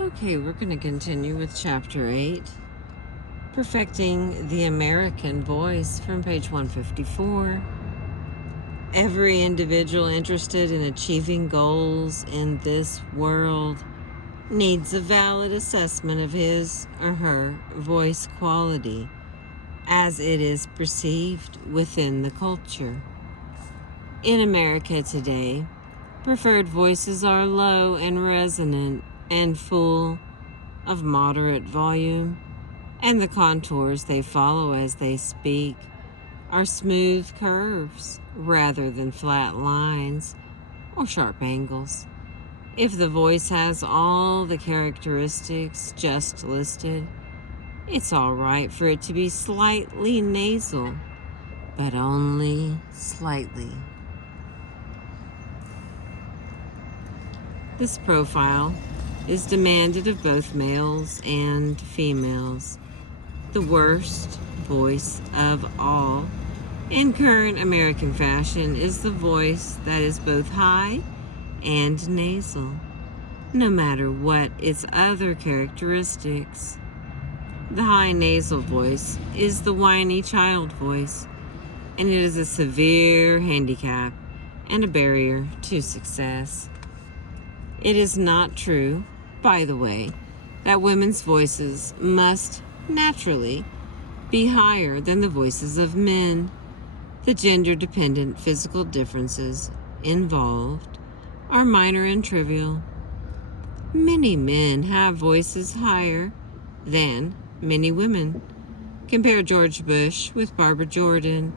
Okay, we're going to continue with Chapter 8, Perfecting the American Voice, from page 154. Every individual interested in achieving goals in this world needs a valid assessment of his or her voice quality as it is perceived within the culture. In America today, preferred voices are low and resonant and full of moderate volume, and the contours they follow as they speak are smooth curves rather than flat lines or sharp angles. If the voice has all the characteristics just listed, it's all right for it to be slightly nasal, but only slightly. This profile is demanded of both males and females. The worst voice of all in current American fashion is the voice that is both high and nasal, no matter what its other characteristics. The high nasal voice is the whiny child voice, and it is a severe handicap and a barrier to success. It is not true, by the way, that women's voices must naturally be higher than the voices of men. The gender-dependent physical differences involved are minor and trivial. Many men have voices higher than many women. Compare George Bush with Barbara Jordan,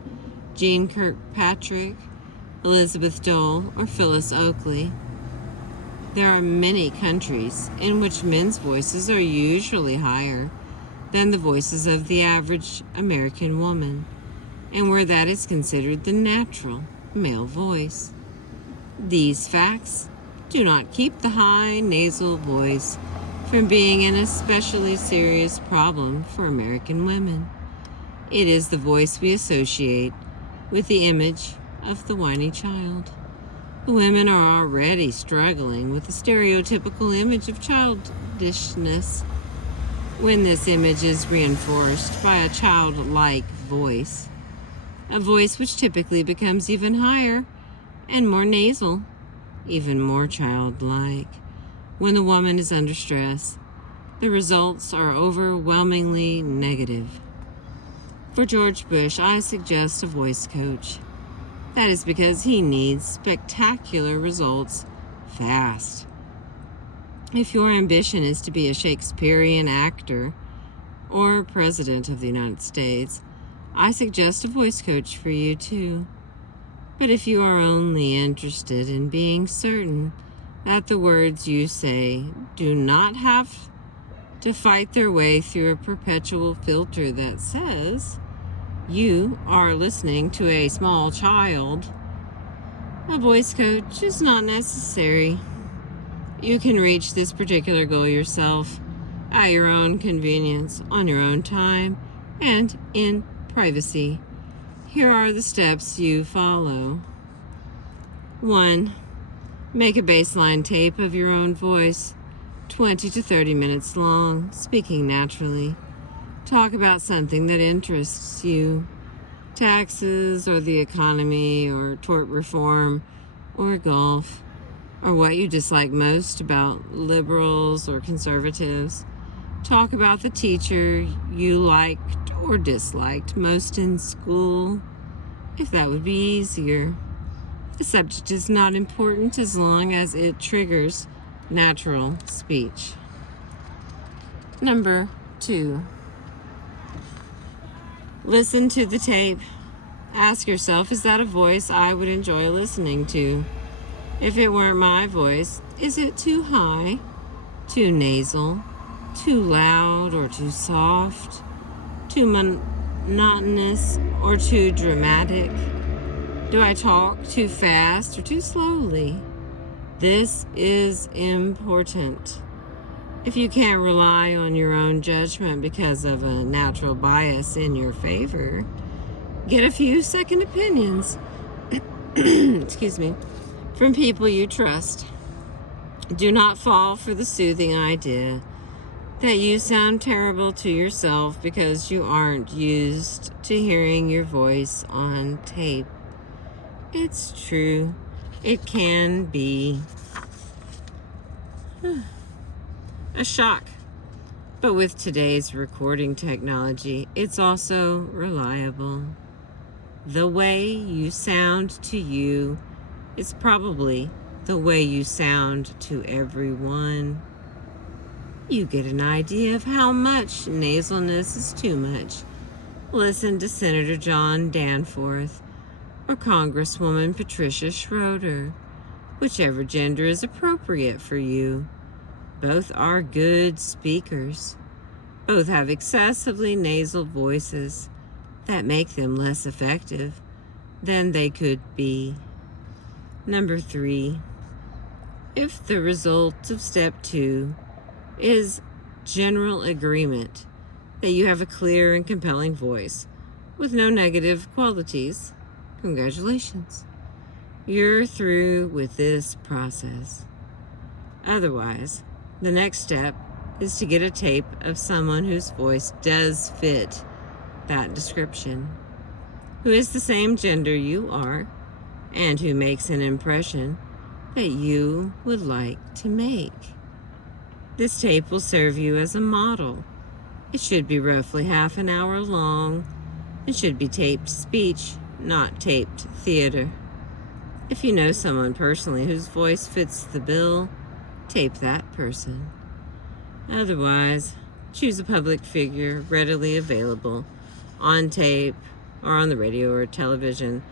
Jean Kirkpatrick, Elizabeth Dole, or Phyllis Oakley. There are many countries in which men's voices are usually higher than the voices of the average American woman, and where that is considered the natural male voice. These facts do not keep the high nasal voice from being an especially serious problem for American women. It is the voice we associate with the image of the whiny child. The women are already struggling with the stereotypical image of childishness. When this image is reinforced by a childlike voice, a voice which typically becomes even higher and more nasal, even more childlike, when the woman is under stress, the results are overwhelmingly negative. For George Bush, I suggest a voice coach. That is because he needs spectacular results fast. If your ambition is to be a Shakespearean actor or president of the United States, I suggest a voice coach for you too. But if you are only interested in being certain that the words you say do not have to fight their way through a perpetual filter that says you are listening to a small child, a voice coach is not necessary. You can reach this particular goal yourself at your own convenience, on your own time, and in privacy. Here are the steps you follow. 1. Make a baseline tape of your own voice, 20 to 30 minutes long, speaking naturally. Talk about something that interests you. Taxes, or the economy, or tort reform, or golf, or what you dislike most about liberals or conservatives. Talk about the teacher you liked or disliked most in school, if that would be easier. The subject is not important as long as it triggers natural speech. Number 2. Listen to the tape. Ask yourself, is that a voice I would enjoy listening to? If it weren't my voice, is it too high, too nasal, too loud or too soft, too monotonous or too dramatic? Do I talk too fast or too slowly? This is important. If you can't rely on your own judgment because of a natural bias in your favor, get a few second opinions excuse me, from people you trust. Do not fall for the soothing idea that you sound terrible to yourself because you aren't used to hearing your voice on tape. It's true. It can be a shock. But with today's recording technology, it's also reliable. The way you sound to you is probably the way you sound to everyone. You get an idea of how much nasalness is too much. Listen to Senator John Danforth or Congresswoman Patricia Schroeder, whichever gender is appropriate for you. Both are good speakers. Both have excessively nasal voices that make them less effective than they could be. Number 3, if the result of step 2 is general agreement that you have a clear and compelling voice with no negative qualities, congratulations. You're through with this process. Otherwise, the next step is to get a tape of someone whose voice does fit that description, who is the same gender you are, and who makes an impression that you would like to make. This tape will serve you as a model. It should be roughly half an hour long. It should be taped speech, not taped theater. If you know someone personally whose voice fits the bill, tape that person. Otherwise, choose a public figure readily available on tape or on the radio or television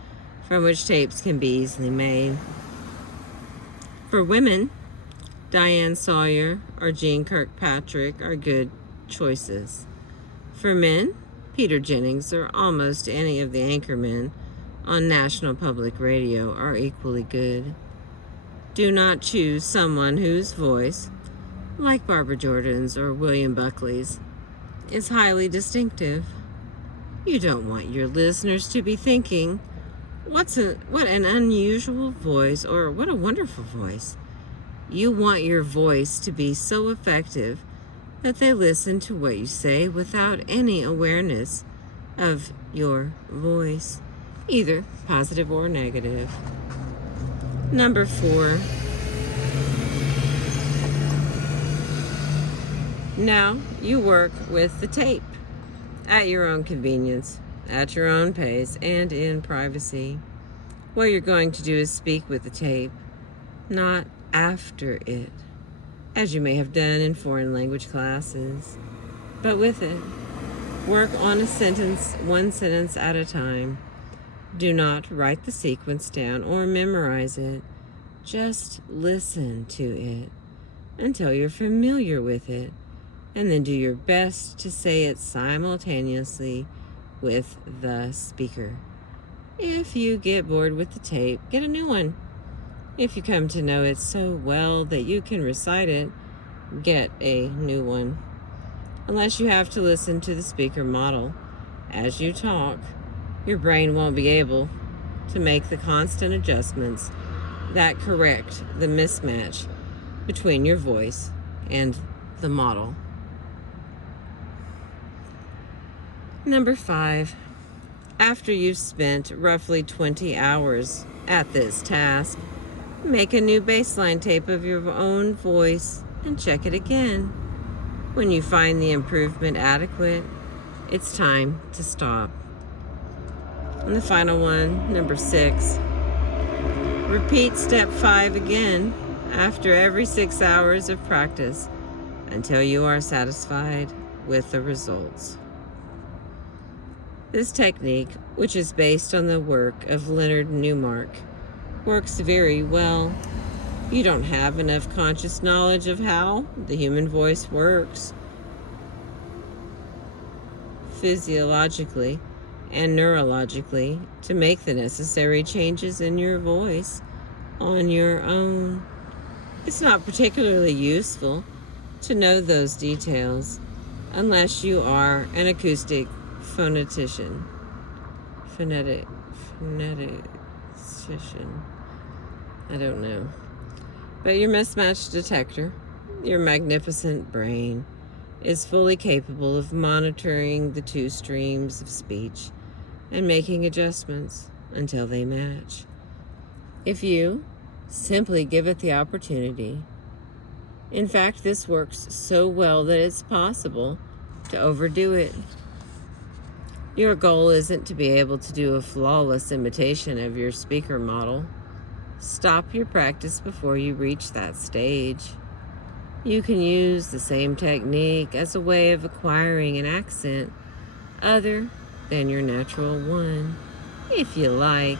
from which tapes can be easily made. For women, Diane Sawyer or Jean Kirkpatrick are good choices. For men, Peter Jennings or almost any of the anchormen on National Public Radio are equally good. Do not choose someone whose voice, like Barbara Jordan's or William Buckley's, is highly distinctive. You don't want your listeners to be thinking, what an unusual voice, or what a wonderful voice. You want your voice to be so effective that they listen to what you say without any awareness of your voice, either positive or negative. Number 4. Now you work with the tape at your own convenience, at your own pace, and in privacy. What you're going to do is speak with the tape, not after it, as you may have done in foreign language classes, but with it. Work on a sentence, one sentence at a time. Do not write the sequence down or memorize it. Just listen to it until you're familiar with it, and then do your best to say it simultaneously with the speaker. If you get bored with the tape, get a new one. If you come to know it so well that you can recite it, get a new one. Unless you have to listen to the speaker model as you talk, your brain won't be able to make the constant adjustments that correct the mismatch between your voice and the model. Number 5, after you've spent roughly 20 hours at this task, make a new baseline tape of your own voice and check it again. When you find the improvement adequate, it's time to stop. And the final one, number 6, repeat step 5 again after every 6 hours of practice until you are satisfied with the results. This technique, which is based on the work of Leonard Newmark, works very well. You don't have enough conscious knowledge of how the human voice works physiologically and neurologically to make the necessary changes in your voice on your own. It's not particularly useful to know those details unless you are an acoustic phonetician. I don't know. But your mismatch detector, your magnificent brain, is fully capable of monitoring the two streams of speech and making adjustments until they match. If you simply give it the opportunity. In fact, this works so well that it's possible to overdo it. Your goal isn't to be able to do a flawless imitation of your speaker model. Stop your practice before you reach that stage. You can use the same technique as a way of acquiring an accent other than your natural one, if you like.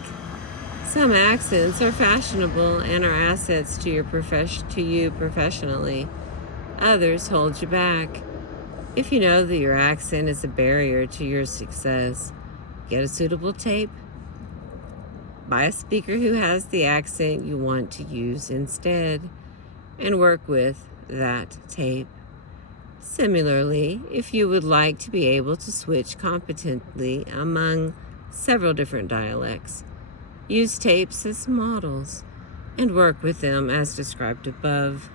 Some accents are fashionable and are assets to you professionally. Others hold you back. If you know that your accent is a barrier to your success, get a suitable tape. Buy a speaker who has the accent you want to use instead, and work with that tape. Similarly, if you would like to be able to switch competently among several different dialects, use tapes as models and work with them as described above.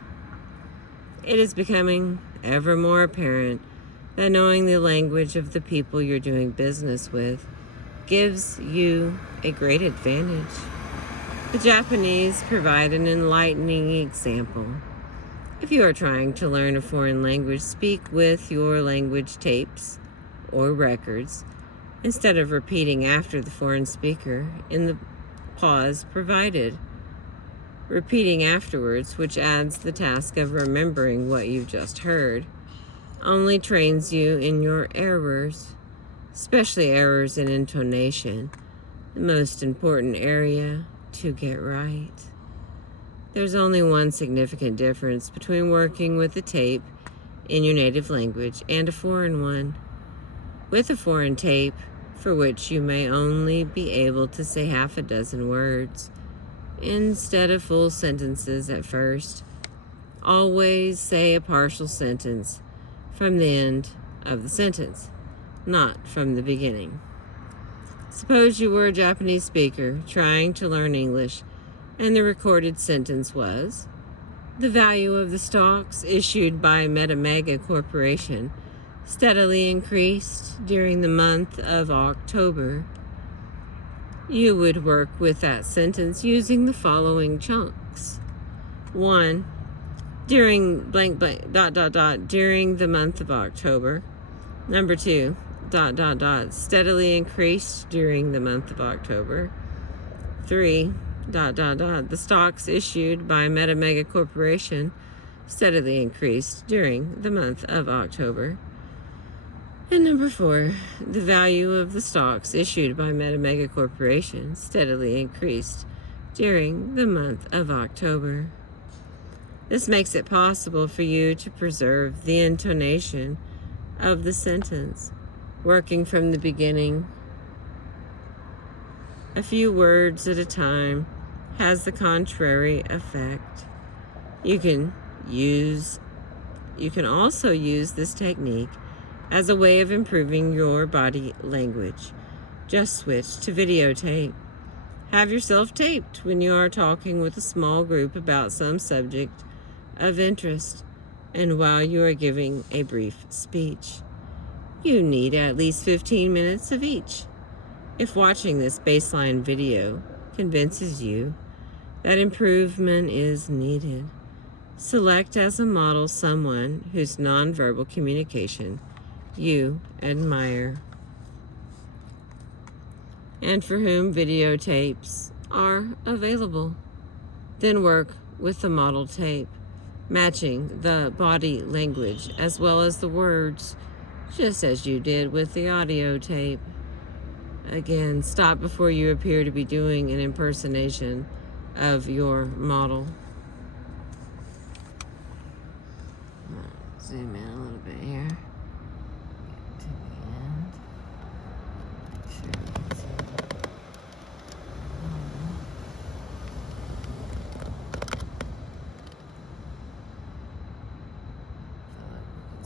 It is becoming ever more apparent that knowing the language of the people you're doing business with gives you a great advantage. The Japanese provide an enlightening example. If you are trying to learn a foreign language, speak with your language tapes or records instead of repeating after the foreign speaker in the pause provided. Repeating afterwards, which adds the task of remembering what you've just heard, only trains you in your errors, especially errors in intonation, the most important area to get right. There's only one significant difference between working with a tape in your native language and a foreign one. With a foreign tape, for which you may only be able to say half a dozen words, instead of full sentences at first, always say a partial sentence from the end of the sentence, not from the beginning. Suppose you were a Japanese speaker trying to learn English, and the recorded sentence was, "The value of the stocks issued by Metamega Corporation steadily increased during the month of October." You would work with that sentence using the following chunks. 1. During blank blank during the month of October. Number 2, steadily increased during the month of October. 3, the stocks issued by Metamega Corporation steadily increased during the month of October. And number 4, the value of the stocks issued by Metamega Corporation steadily increased during the month of October. This makes it possible for you to preserve the intonation of the sentence, working from the beginning. A few words at a time has the contrary effect. You can also use this technique as a way of improving your body language. Just switch to videotape. Have yourself taped when you are talking with a small group about some subject of interest and while you are giving a brief speech. You need at least 15 minutes of each. If watching this baseline video convinces you that improvement is needed, select as a model someone whose nonverbal communication you admire and for whom videotapes are available. Then work with the model tape, matching the body language as well as the words, just as you did with the audio tape. Again, stop before you appear to be doing an impersonation of your model. Zoom in a little bit here. Get to the end. Make sure you can see it.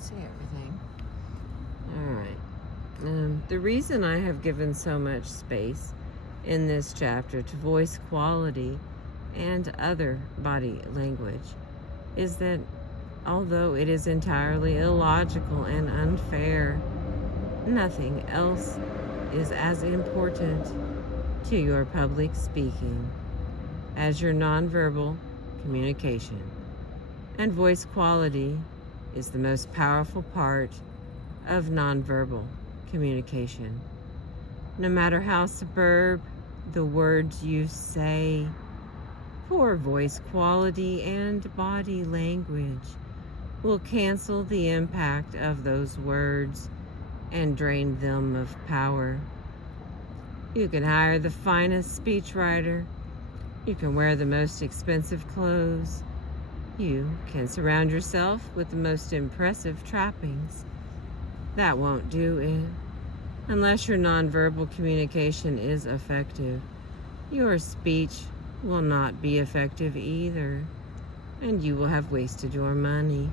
See everything. All right. The reason I have given so much space in this chapter to voice quality and other body language is that although it is entirely illogical and unfair, nothing else is as important to your public speaking as your nonverbal communication. And voice quality is the most powerful part of nonverbal communication. No matter how superb the words you say, poor voice quality and body language will cancel the impact of those words and drain them of power. You can hire the finest speechwriter. You can wear the most expensive clothes. You can surround yourself with the most impressive trappings. That won't do it. Unless your nonverbal communication is effective, your speech will not be effective either, and you will have wasted your money.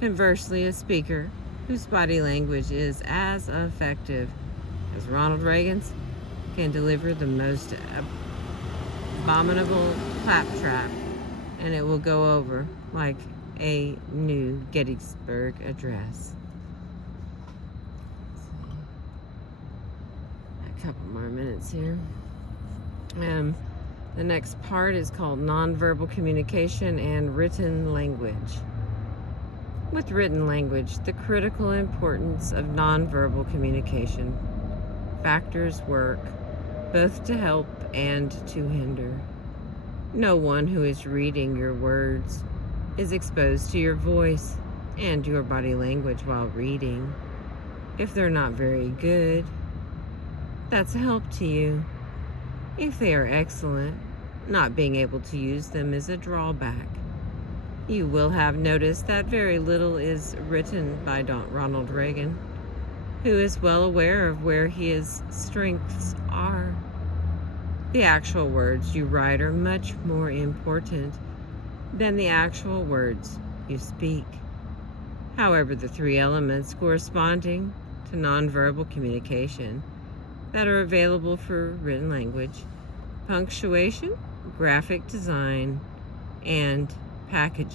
Conversely, a speaker whose body language is as effective as Ronald Reagan's can deliver the most abominable claptrap, and it will go over like a new Gettysburg Address. A couple more minutes here. The next part is called nonverbal communication and written language. With written language, the critical importance of nonverbal communication factors work both to help and to hinder. No one who is reading your words is exposed to your voice and your body language while reading. If they're not very good, that's a help to you. If they are excellent, not being able to use them is a drawback. You will have noticed that very little is written by Ronald Reagan, who is well aware of where his strengths are. The actual words you write are much more important than the actual words you speak. However, the three elements corresponding to nonverbal communication that are available for written language: punctuation, graphic design, and packaging,